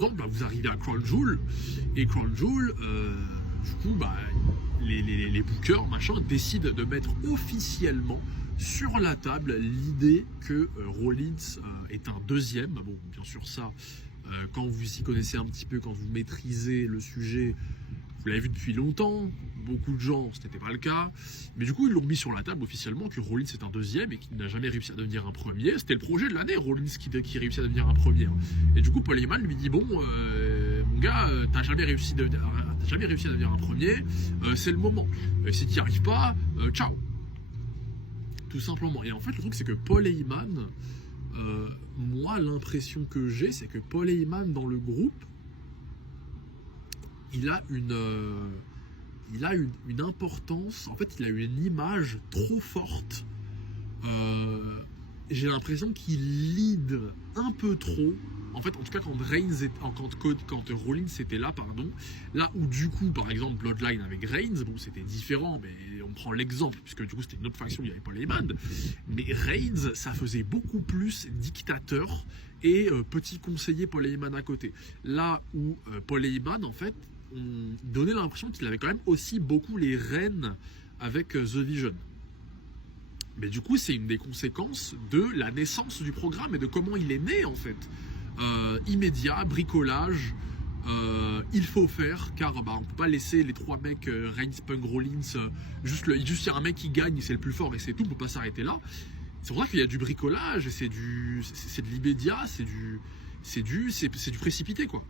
Bah, vous arrivez à Crown Jewel, et Crown Jewel, du coup, bah, les bookers, machin, décident de mettre officiellement sur la table l'idée que Rollins est un deuxième. Bon, bien sûr, ça, quand vous y connaissez un petit peu, quand vous maîtrisez le sujet, vous l'avez vu depuis longtemps. Beaucoup de gens, ce n'était pas le cas. Mais du coup, ils l'ont mis sur la table officiellement que Rollins est un deuxième et qu'il n'a jamais réussi à devenir un premier. C'était le projet de l'année, Rollins qui réussit à devenir un premier. Et du coup, Paul Heyman lui dit, bon, mon gars, t'as jamais réussi à devenir un premier, c'est le moment. Si tu n'y arrives pas, ciao. Tout simplement. Et en fait, le truc, c'est que Paul Heyman, moi, l'impression que j'ai, c'est que Paul Heyman, dans le groupe, il a une importance, en fait il a une image trop forte. J'ai l'impression qu'il lead un peu trop. En fait, en tout cas, quand Rollins était là, là où du coup, par exemple, Bloodline avec Reigns, bon, c'était différent, mais on prend l'exemple, puisque du coup, c'était une autre faction, il y avait Paul Heyman. Mais Reigns, ça faisait beaucoup plus dictateur et petit conseiller Paul Heyman à côté. Là où Paul Heyman, en fait, on donnait l'impression qu'il avait quand même aussi beaucoup les rênes avec The Vision. Mais du coup, c'est une des conséquences de la naissance du programme et de comment il est né, en fait. Immédiat, bricolage, il faut faire, car bah, on ne peut pas laisser les trois mecs, Reigns, Punk, Rollins, juste il y a un mec qui gagne, c'est le plus fort et c'est tout, on ne peut pas s'arrêter là. C'est pour ça qu'il y a du bricolage, et c'est de l'immédiat, c'est du précipité, quoi.